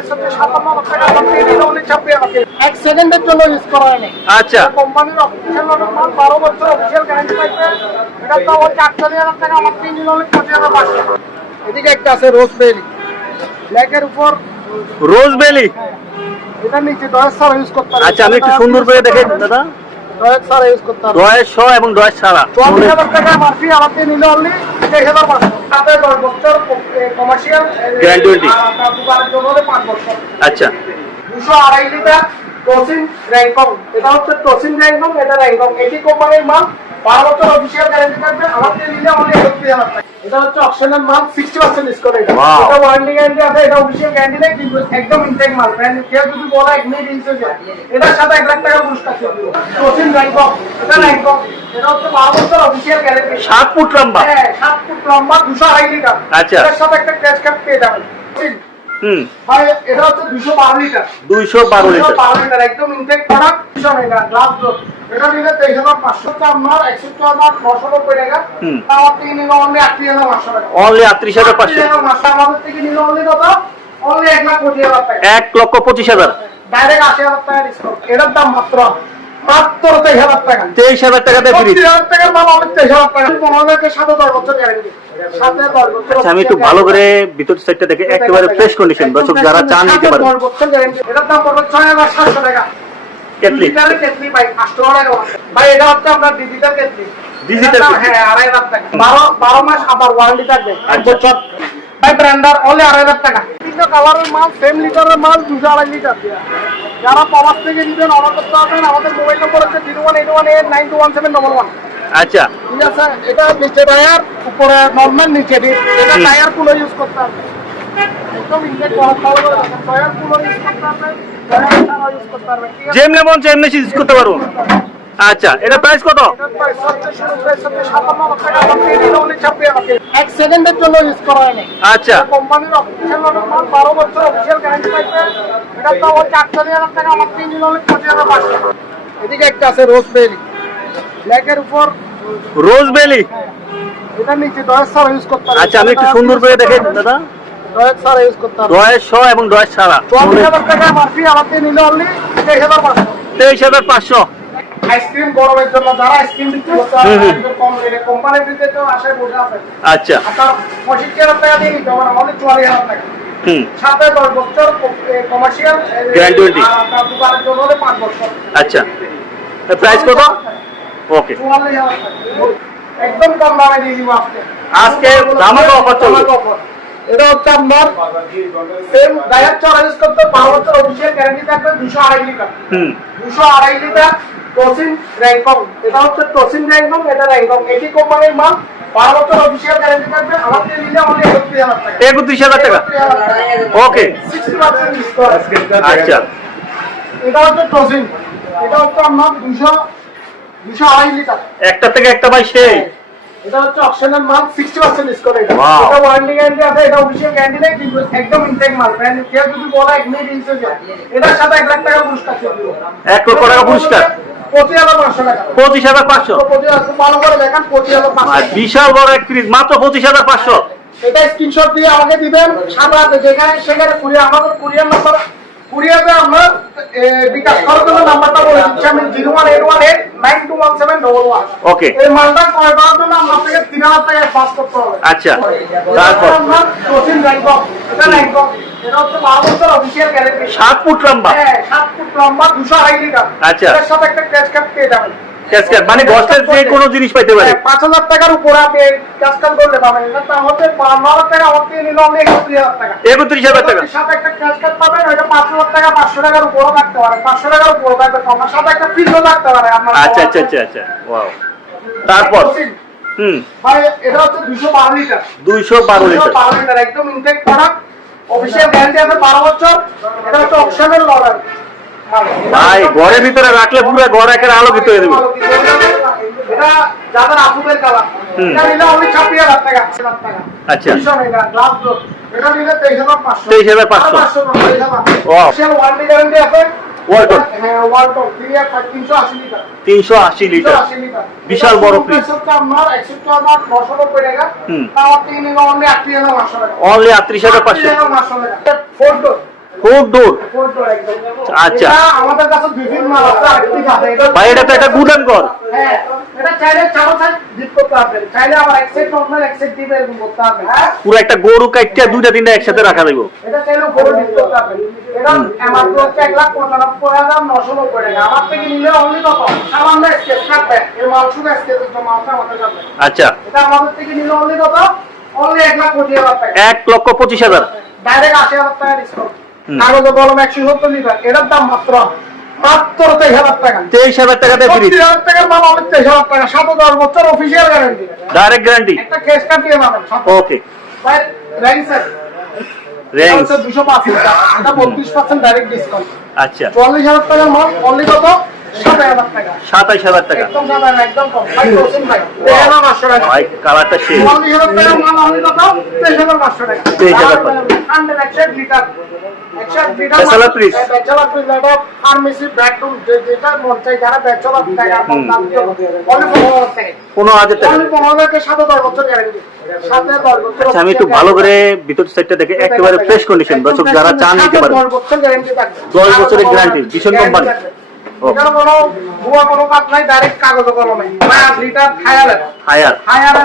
Price হচ্ছে 57 লাখ টাকা, আমার থেকে নিলে অনলি 26 লাখ। এক সেকেন্ডের জন্য ইউজ করা হয়নি। আচ্ছা, কোম্পানির অফিসিয়াল মাল 12 বছর অফিসিয়াল গ্যারান্টি পাইছে। এটা তো হচ্ছে 48,000 টাকা, আমার থেকে নিলে অনলি 25,500। এদিকে একটা আছে রোজবেরি ব্ল্যাকের উপর রোজবেলি। এটা নিচে ডয়েস ছাড়া ইউজ করতে পারবেন। আচ্ছা, আমি একটু সুন্দর করে দেখে দাদা। ডয়েস ছাড়া ইউজ করতে পারবেন। ডয়েস সহ এবং ডয়েস ছাড়া 40,000 টাকা মার্ফি, আমার থেকে নিলে অনলি 23,500। তাতে 10 বছর কমার্শিয়াল গ্যারান্টি। আপনার দোকানের জন্য হলে 5 বছর। আচ্ছা, 202 লিটার টসিন র্যাঙ্কং। এটা হচ্ছে টসিন র্যাঙ্কং, এটা র্যাঙ্কং একই কোম্পানির মাল, 12 বছর অফিসিয়াল গ্যারান্টি থাকবে, আমার থেকে নিলে অনলি 31,000 টাকা। এটা হচ্ছে অপশনাল মাল, 60% ডিসকাউন্ট। এটা এটা ওয়ারেন্টি গ্যারান্টি আছে, এটা অফিসিয়াল গ্যারান্টি নেই, কিন্তু একদম ইনটেক মাল। ব্র্যান্ড কেউ যদি বলে 1 মিনিট ইউজ হয়ে যায়, এটার সাথে 1 লাখ টাকা পুরস্কার থাকবে। টসিন র্যাঙ্কং, এটা র্যাঙ্কং, এটা হচ্ছে 12 বছর অফিসিয়াল গ্যারান্টি। 7 ফুট লম্বা। হ্যাঁ, 7 ফুট লম্বা, 202 লিটার। আচ্ছা। এটার সাথে একটা ক্র্যাশ কাপ পেয়ে যাবেন। ভাই এটা হচ্ছে 212 লিটার। 212 লিটার। 212 লিটার একদম ইনটেক প্রোডাক্ট, 200 টাকা গ্লাস ডোর। এটা নিলে 23,500 টাকা, আমার 61,990 টাকা। আমার থেকে নিলে অনলি 38,500 টাকা। অনলি 38,500। 38,500 আমাদের থেকে নিলে অনলি কত? অনলি 1,25,000 টাকা। 1,25,000। ডাইরেক্ট 80,000 টাকা ডিসকাউন্ট। এটার দাম মাত্র 23,000 টাকা। 23,000 টাকাতে ফ্রি। 25,000 টাকার মাল অনেক 23,000 টাকা। 15,000 সাথে 10 বছর গ্যারান্টি। সাথে 10 বছর। আচ্ছা, আমি একটু ভালো করে ভিতর সাইডটা দেখে একেবারে ফ্রেশ কন্ডিশন, দর্শক যারা চান নিতে পারেন। 10 বছর গ্যারান্টি। এটার দাম পড়বে 6,700 টাকা। কেটলি। ডিজিটাল কেটলি ভাই 800 টাকা। ভাই এটা হচ্ছে আপনার ডিজিটাল কেটলি। ডিজিটাল হ্যাঁ 2,500 টাকা। 12 মাস আবার ওয়ারেন্টি থাকবে। এক আচ্ছা। বছর। ভাই ব্র্যান্ডার অনলি 2,500 টাকা। তিনটা কালারের মাল, সেম লিটারের মাল, 202 লিটার। যারা প্রবাস থেকে নিবেন অর্ডার করতে পারবেন। আমাদের মোবাইল নম্বর হচ্ছে 018189211711। আচ্ছা, ঠিক আছে, এটা নিচে টায়ার, উপরে নরমাল, নিচে ডিপ। এটা টায়ার কুলার ইউজ করতে হবে। একদম ইনটেক ভালো করে দেখেন, টায়ার কুলার ইউজ করতে হবে, টায়ার ছাড়া ইউজ করতে পারবেন। ঠিক আছে, যেমনে মন চেমনে ইউজ করতে পারবো। আচ্ছা, এটা প্রাইস কত? এটার প্রাইস হচ্ছে শুরু প্রাইস হচ্ছে 57 লাখ টাকা, আমার থেকে নিলে অনলি 26 লাখ। এক সেকেন্ডের জন্য ইউজ করা হয়নি। আচ্ছা, কোম্পানির অফিসিয়াল মাল, 12 বছর অফিসিয়াল গ্যারান্টি পাইছে। এটার দাম হচ্ছে 48,000 টাকা, আমার থেকে নিলে অনলি 25,500। এদিকে একটা আছে রোজবেরি ব্ল্যাকের উপর রোজবেলি। এটা নিচে ডয়েস ছাড়া ইউজ করতে পারবেন। আচ্ছা, আমি একটু সুন্দর করে দেখে দাদা। ডয়েস ছাড়া ইউজ করতে পারবেন। ডয়েস সহ এবং ডয়েস ছাড়া 40,000 টাকা মার্ফি, আমার থেকে নিলে অনলি 23,500। 23,500। আইসক্রিম গরমের জন্য যারা আইসক্রিম বিক্রি করতে পারে, কম রেটে কোম্পানির ভিতরে তো আশায় বসে আছে। আচ্ছা, আপনার 25,000 টাকা দিয়ে নিতে পারেন, অনলি 44,000 টাকা। সাথে 10 বছর কমার্শিয়াল গ্যারান্টি। আপনার দোকানের জন্য হলে 5 বছর। আচ্ছা, প্রাইস কত? ওকে, 44,000 টাকা। একদম কম দামে দিয়ে দিব আজকে। আজকে ধামাকা অফার চলবে। এটা হচ্ছে আপনার সেম ডায়ার চড়া ইউজ করতে 12 বছর অফিসিয়াল গ্যারান্টি থাকবে। 202 লিটার। 202 লিটার টসিন র্যাঙ্কং। এটা হচ্ছে টসিন র্যাঙ্কং, এটা র্যাঙ্কং একই কোম্পানির মাল, 12 বছর অফিসিয়াল গ্যারান্টি থাকবে, আমার থেকে নিলে অনলি 31,000 টাকা। 31,000 টাকা। ওকে, 60% ডিসকাউন্ট। আচ্ছা, এটা হচ্ছে টসিন, এটা হচ্ছে আপনার 202 লিটার। একটা থেকে একটা ভাই সেই। এটা হচ্ছে অপশনাল মাল, 60% ডিসকাউন্ট। এটা Wow. এটা ওয়ারেন্টি গ্যারান্টি আছে, এটা অফিসিয়াল গ্যারান্টি নেই, কিন্তু একদম ইনটেক মাল। ব্র্যান্ড কেউ যদি বলে 1 মিনিট ইউজ হয়ে যায়, এটার সাথে 1 লাখ টাকা পুরস্কার থাকবে। 1 লক্ষ টাকা পুরস্কার। 25,500 টাকা। 25,500। 25,000 ভালো করে দেখেন, 25,500। বিশাল বড় এক ফ্রিজ, মাত্র 25,500। এটা স্ক্রিনশট দিয়ে আমাকে দিবেন, সাথে যেখানে সেখানে কুরিয়ার, আমাদের কুরিয়ার নাম্বার, কুরিয়ারে আমরা বিকাশ করার জন্য নাম্বারটা বলে দিচ্ছি আমি, 018189211711। ওকে, এই মালটা ক্রয় করার জন্য আমরা থেকে 3,000 টাকা পাস করতে হবে। আচ্ছা, তারপর আমরা টসিন র্যাঙ্কং, এটা র্যাঙ্কং, এটা হচ্ছে 12 বছর অফিসিয়াল গ্যারান্টি। 7 ফুট লম্বা। হ্যাঁ 7 ফুট লম্বা, 202 লিটার। আচ্ছা। এর সাথে একটা ক্র্যাশ কাপ পেয়ে যাবেন। ক্যাসকেট মানে গসের যে কোনো জিনিস পাইতে পারে। 5,000 টাকার উপরে আপনি ক্যাশ কাপ করলে পাবেন। এটা দাম হচ্ছে 15,000 টাকা, আমার থেকে নিলে অনলি 31,000 টাকা। 31,000 টাকা। এর সাথে একটা ক্র্যাশ কাপ পাবেন, ওটা 5,000 টাকা, 500 টাকার উপরে থাকতে পারে, 500 টাকার উপরে থাকবে, আমার সাথে একটা ফ্রিজও থাকতে পারে আপনার। আচ্ছা আচ্ছা আচ্ছা আচ্ছা, ওয়াও। তারপর ভাই এটা হচ্ছে 212 লিটার। 212 লিটার। 212 লিটার একদম ইনটেক প্রোডাক্ট, অফিসিয়াল গ্যারান্টি আছে 12 বছর। এটা হচ্ছে অপশনাল লগার ভাই, ঘরের ভিতরে রাখলে পুরো ঘর একের আলোকিত হয়ে যাবে। এটা যাদের আপুদের কালার, এটা নিলে অনলি 26,000 টাকা। আচ্ছা, 200 মেগা গ্লাস ডোর, এটা নিলে 23,500। 23,500। ওয়াও। অফিসিয়াল ওয়ারেন্টি গ্যারান্টি আছে। ওয়ালটন। হ্যাঁ ওয়ালটন 380 লিটার। 380 লিটার। বিশাল বড় ফ্রিজ। আপনার 61,990 টাকা। আমার থেকে নিলে অনলি 38,500 টাকা। অনলি 38,500। 38,500 টাকা। 4 ডোর, 4 ডোর। 4 ডোর একদম। আচ্ছা। এটা আমাদের কাছে বিভিন্ন মাল আছে, আরেকটি আছে। ভাই এটা তো একটা গুডান ঘর। হ্যাঁ, এটা চাইলে চারো সাইড ডিপ করতে পারবেন, চাইলে আবার এক সাইড নরমাল এক সাইড ডিপ এরকম করতে পারবেন। পুরো একটা গরু কাইটটা দুইটা তিনটা একসাথে রাখা যাবে। এটা চাইলে বড় ডিপ করতে পারবেন। এটা এমআরপি হচ্ছে 1,95,990 টাকা। আমার থেকে নিলে অনলি কত? সামান্য স্কেচ কাটবে। এর মাল শুধু স্কেচের জন্য মালটা আমাদের কাছে। আচ্ছা। এটা আমাদের থেকে নিলে অনলি কত? অনলি 1,20,000 টাকা। 1,25,000। ডাইরেক্ট 80,000 টাকা ডিসকাউন্ট। কাগজ ও কলম 170 লিটার। এটার দাম মাত্র 23,000 টাকা। 23,000 টাকাতে ফ্রি। 30,000 টাকার মাল অনলি 23,000 টাকা। 7-10 বছর অফিসিয়াল গ্যারান্টি। Direct guarantee. একটা কেস কাটিয়ে পাবেন। ওকে। ভাই র্যাঙ্ক স্যার। Rank 205 litre. এটা 32% ডাইরেক্ট ডিসকাউন্ট। আচ্ছা। 44,000 টাকার মাল অনলি কত? 27,000 টাকা। 27,000 টাকা। একদম সাধারণ, একদম কম। ভাই কোসিন ভাই 23,500 টাকা। ভাই কালারটা সেই। 44,000 টাকার মাল অনলি কত? 23,500 টাকা। 23,500 100 litre. 100 litre. Bachelor piece. Bachelor piece এটা ফার্মেসি বেডরুম যেটা মন চাই যারা ব্যাচেলর টাকা অনলি 15,000 টাকা। 15,000 টাকা। অনলি 15,000 টাকা 7-10 বছর গ্যারান্টি। 7-10 বছর। আচ্ছা আমি একটু ভালো করে ভিতর সাইডটা দেখে একেবারে ফ্রেশ কন্ডিশন দর্শক যারা চান নিতে পারেন। 10 বছর গ্যারান্টি থাকবে। 10 বছরের গ্যারান্টি ভীষণ কোম্পানি। এখানে কোনো ভুয়া কোনো কাজ নাই, ডাইরেক্ট কাগজ কলমে। 5 লিটার হায়ার হায়ার।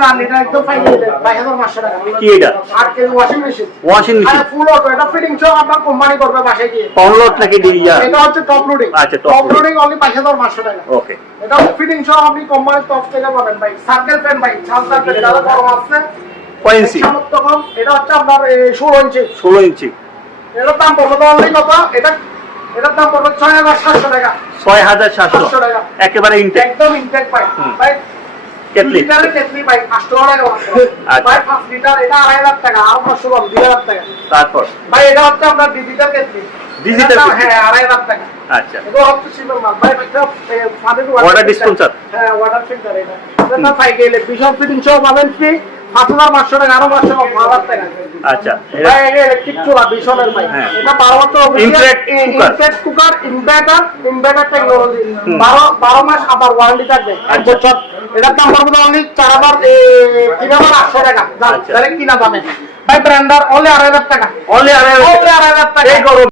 আর লিটার একদম ফাইনাল 22,500 টাকা। কি এটা? 8 KG washing machine. Washing machine. ফুল অটো, এটা ফিটিং সহ আপনার কোম্পানি করবে বাসায় গিয়ে। অনলোড নাকি ডিয়া? এটা হচ্ছে টপ লোডিং। আচ্ছা, top top loading। Loading only 22,500 টাকা। ওকে। এটা ফিটিং সহ আপনি কোম্পানির টপ থেকে পাবেন ভাই। সার্কেল ফ্যান ভাই, সার্কেল ফ্যান এটা গরম আছে। কয় ইঞ্চি? সামর্থ্য কম। এটা হচ্ছে আপনার 16 ইঞ্চি। 16 ইঞ্চি। এটার দাম পড়বে অনলি কত? এটার দাম পড়বে 6,700 টাকা। 6,700 টাকা। একেবারে ইনটেক। একদম ইনটেক পাই। ভাই কেটলি। লিটারে কেটলি ভাই 800 টাকা মাত্র। আচ্ছা। ভাই 5 লিটার এটা 2,500 টাকা। আর 500 কম 2,000 টাকা। তারপর ভাই এটা হচ্ছে আপনার ডিজিটাল কেটলি। ডিজিটাল এটা কেটলি। হ্যাঁ 2,500 টাকা। আচ্ছা। এটা হচ্ছে সিম্পল মাল। ভাই এটা ফাদের ওয়াটার ডিসপেন্সার। হ্যাঁ ওয়াটার ফিল্টার এটা। এটা সাইকেলে বিশাল ফিটিং সহ পাবেন ফ্রি 5,500 টাকা। আরো 500 কম 5,000 টাকা। আচ্ছা। ভাই এটা ইলেকট্রিক চুলা বিশনের ভাই। হ্যাঁ। এটা 12 বছর Impact cooker। Intake cooker inverter technology. 12 মাস আবার ওয়ারেন্টি থাকবে। এক বছর। এটার দাম পড়বে অনলি 3,800 টাকা। আচ্ছা। ডাইরেক্ট কিনা দামে। ভাই ব্র্যান্ডার অনলি 2,500 টাকা। অনলি 2,500 অনলি 2,500 টাকা। এই গরম